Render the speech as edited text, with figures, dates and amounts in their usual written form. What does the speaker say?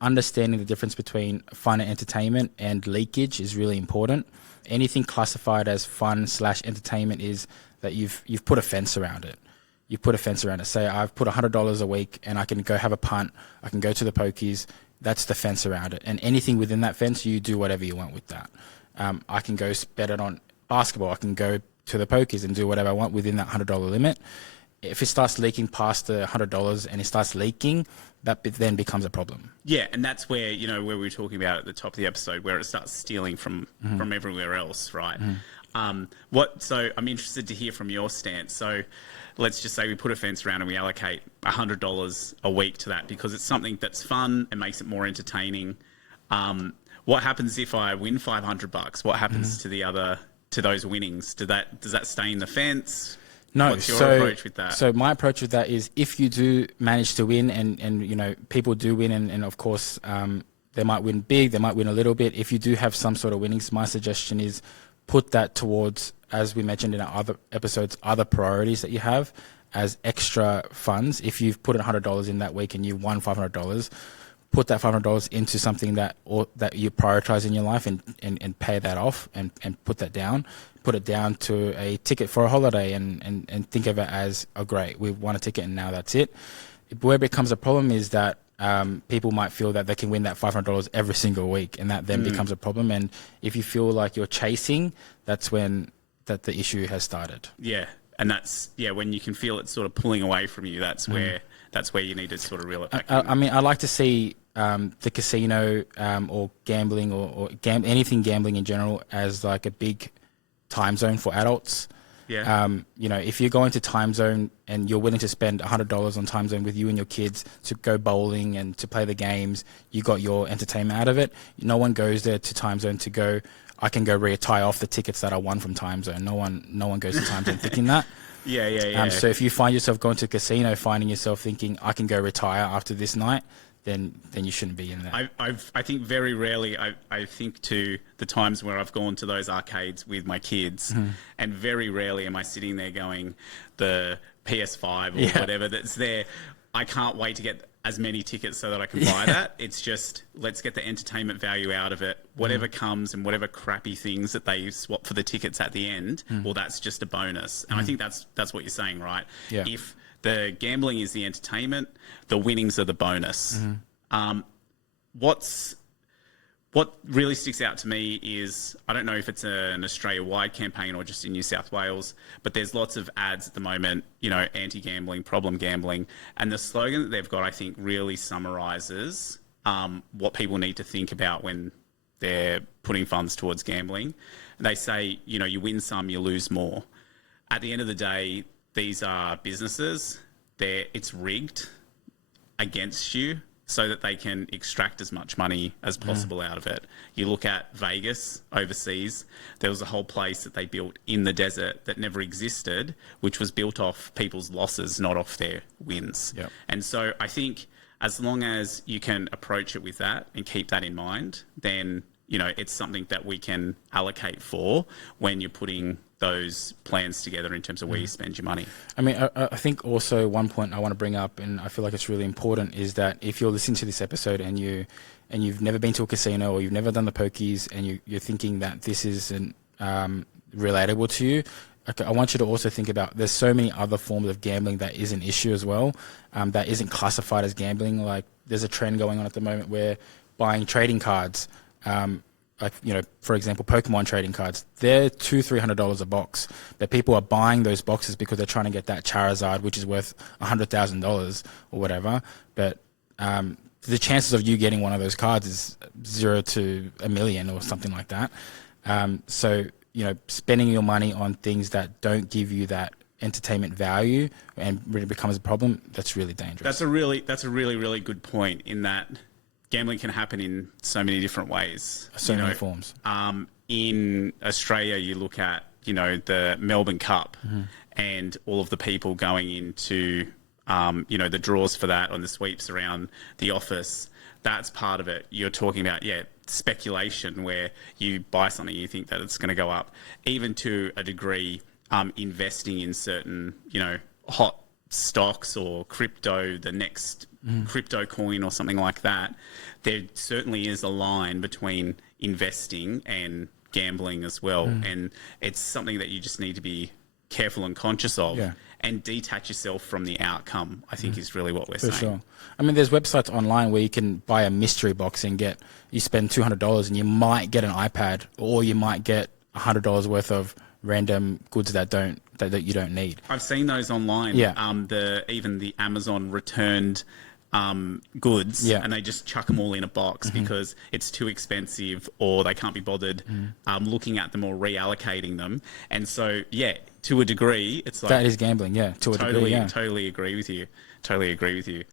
understanding the difference between fun and entertainment and leakage is really important. Anything classified as fun slash entertainment is that you've put a fence around it. You put a fence around it. Say I've put $100 a week and I can go have a punt. I can go to the pokies. That's the fence around it. And anything within that fence, you do whatever you want with that. I can go bet it on basketball. I can go to the pokies and do whatever I want within that $100 limit. If it starts leaking past the $100 and it starts leaking, that then becomes a problem. Yeah, and that's where, where we were talking about at the top of the episode, where it starts stealing from everywhere else, right? So I'm interested to hear from your stance. So let's just say we put a fence around and we allocate $100 a week to that because it's something that's fun and makes it more entertaining. What happens if I win $500? What happens to those winnings? Does that stay in the fence? No. What's your approach with that? So my approach with that is if you do manage to win and people do win and of course they might win big, they might win a little bit. If you do have some sort of winnings, my suggestion is put that towards, as we mentioned in our other episodes, other priorities that you have as extra funds. If you've put $100 in that week and you won $500, put that $500 into something that you prioritize in your life and pay that off and put that down. Put it down to a ticket for a holiday and think of it as, oh great, we've won a ticket and now that's it. Where it becomes a problem is that people might feel that they can win that $500 every single week and that then becomes a problem. And if you feel like you're chasing, that's when the issue has started. Yeah, and that's when you can feel it sort of pulling away from you. That's where you need to sort of reel it back. I mean, I like to see the casino or gambling or anything gambling in general as like a big time zone for adults. Yeah. If you're going to time zone and you're willing to spend $100 on time zone with you and your kids to go bowling and to play the games, you got your entertainment out of it. No one goes there to time zone to go, I can go retire off the tickets that I won from time zone. No one goes to time zone thinking that. Yeah. So if you find yourself going to a casino, finding yourself thinking, I can go retire after this night, then you shouldn't be in there. I think very rarely, I think to the times where I've gone to those arcades with my kids, and very rarely am I sitting there going, the PS5 or whatever that's there, I can't wait to get as many tickets so that I can buy that. It's just, let's get the entertainment value out of it. Whatever comes and whatever crappy things that they swap for the tickets at the end, well, that's just a bonus. And I think that's what you're saying, right? Yeah. If the gambling is the entertainment, the winnings are the bonus. What really sticks out to me is, I don't know if it's an Australia-wide campaign or just in New South Wales, but there's lots of ads at the moment, anti-gambling, problem gambling. And the slogan that they've got, I think, really summarises what people need to think about when they're putting funds towards gambling. They say, you win some, you lose more. At the end of the day, these are businesses. It's rigged against you so that they can extract as much money as possible out of it. You look at Vegas overseas, there was a whole place that they built in the desert that never existed, which was built off people's losses, not off their wins. Yep. And so I think as long as you can approach it with that and keep that in mind, then it's something that we can allocate for when you're putting those plans together in terms of where you spend your money. I mean, I think also one point I want to bring up, and I feel like it's really important, is that if you're listening to this episode and you've never been to a casino or you've never done the pokies and you're thinking that this isn't relatable to you, I want you to also think about there's so many other forms of gambling that is an issue as well, that isn't classified as gambling. Like there's a trend going on at the moment where buying trading cards, for example, Pokemon trading cards, they're $200-300 a box. But people are buying those boxes because they're trying to get that Charizard, which is worth $100,000 or whatever. But the chances of you getting one of those cards is 0 to 1 million or something like that. So spending your money on things that don't give you that entertainment value and really becomes a problem, that's really dangerous. That's a really, really good point in that gambling can happen in so many different ways. So many forms. In Australia, you look at, the Melbourne Cup and all of the people going into, the draws for that and the sweeps around the office. That's part of it. You're talking about, speculation where you buy something, you think that it's going to go up. Even to a degree, investing in certain, hot stocks or crypto, the next crypto coin or something like that, there certainly is a line between investing and gambling as well. And it's something that you just need to be careful and conscious of, and detach yourself from the outcome, I think is really what we're saying. Sure. I mean, there's websites online where you can buy a mystery box and you spend $200 and you might get an iPad, or you might get $100 worth of random goods that you don't need. I've seen those online. Yeah. Even the Amazon returned goods, Yeah. and they just chuck them all in a box because it's too expensive, or they can't be bothered looking at them or reallocating them. And so, to a degree, it's like That is gambling, to a degree, yeah. Totally agree with you.